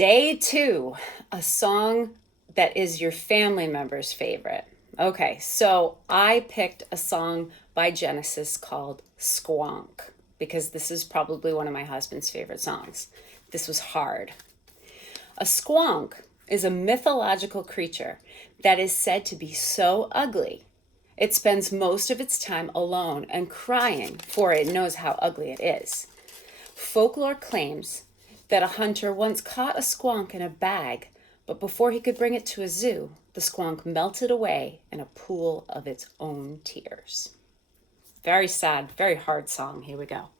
Day 2, a song that is your family member's favorite. Okay, so I picked a song by Genesis called Squonk because this is probably one of my husband's favorite songs. This was hard. A squonk is a mythological creature that is said to be so ugly it spends most of its time alone and crying, for it knows how ugly it is. Folklore claims that a hunter once caught a squonk in a bag, but before he could bring it to a zoo, the squonk melted away in a pool of its own tears. Very sad, very hard song. Here we go.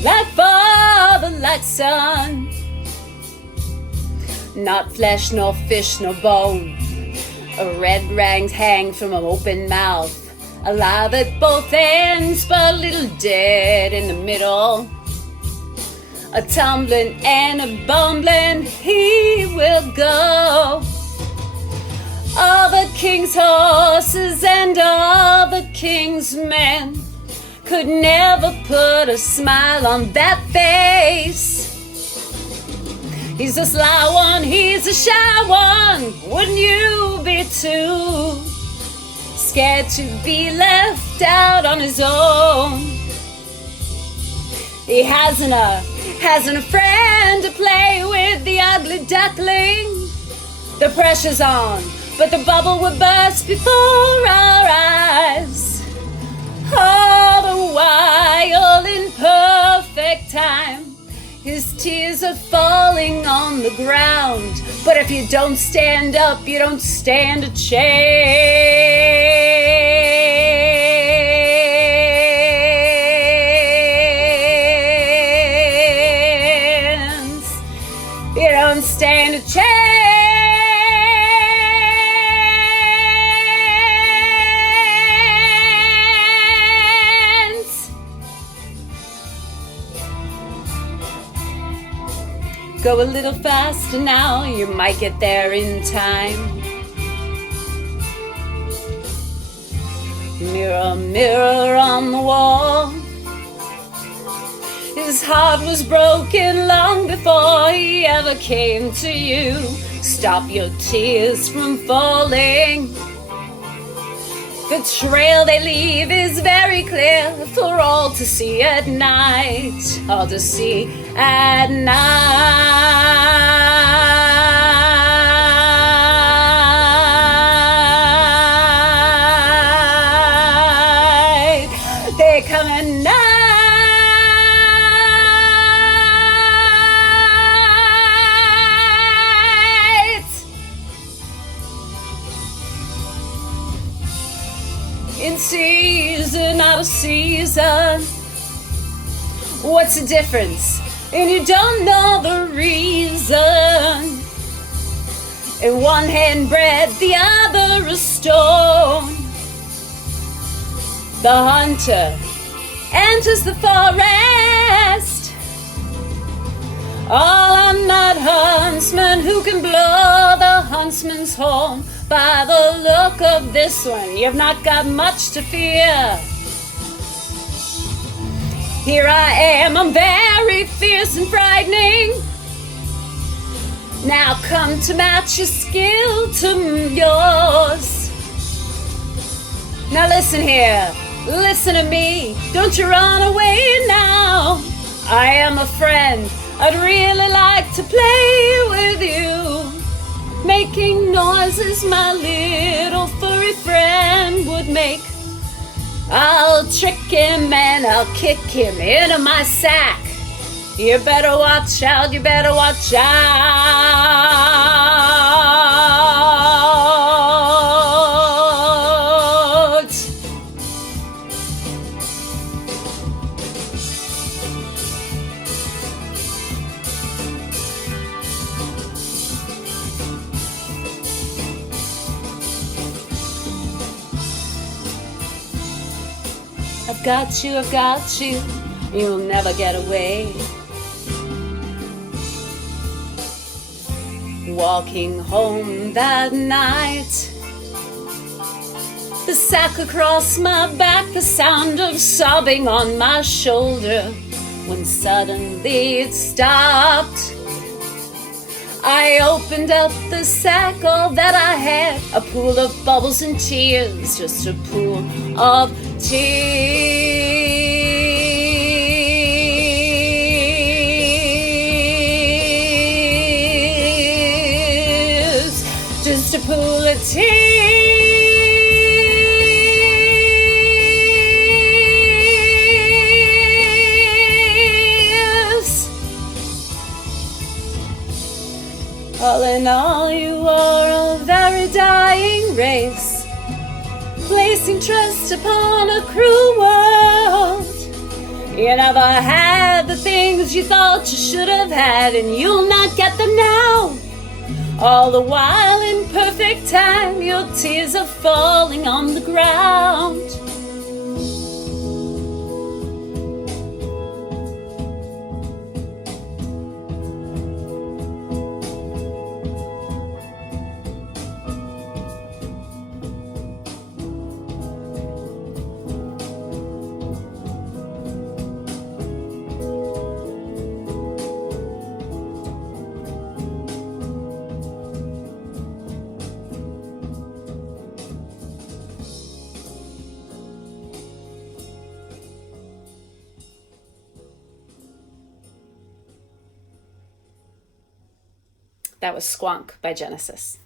Like father, like son, not flesh nor fish nor bone. A red rings hang from an open mouth, alive at both ends, but a little dead in the middle. A tumbling and a bumbling he will go. All the king's horses and all the king's men could never put a smile on that face. He's a sly one, he's a shy one. Wouldn't you be too? Scared to be left out on his own. He hasn't a friend to play with, the ugly duckling. The pressure's on, but the bubble will burst before our eyes. All the while in perfect time, his tears are falling on the ground. But if you don't stand up, you don't stand a chance. You don't stand a chance. Go a little faster now, you might get there in time. Mirror, mirror on the wall, his heart was broken long before he ever came to you. Stop your tears from falling. The trail they leave is very clear for all to see at night. All to see at night. They come at night. In season, out of season. What's the difference? And you don't know the reason. In one hand bread, the other a stone. The hunter enters the forest. All are not huntsmen who can blow the huntsman's horn. By the look of this one, you've not got much to fear. Here I am, I'm very fierce and frightening. Now come to match your skill to yours. Now listen here, listen to me. Don't you run away now. I am a friend, I'd really like to play with you. Making noises my little furry friend would make. I'll trick him and I'll kick him into my sack. You better watch out, you better watch out. I've got you, I've got you, you'll never get away. Walking home that night, the sack across my back, the sound of sobbing on my shoulder, when suddenly it stopped. I opened up the sack, all that I had, a pool of bubbles and tears, just a pool of tears, just a pool of tears. All in all, you are a very dying race, placing trust upon a cruel world. You never had the things you thought you should have had, and you'll not get them now. All the while, in perfect time, your tears are falling on the ground. That was Squonk by Genesis.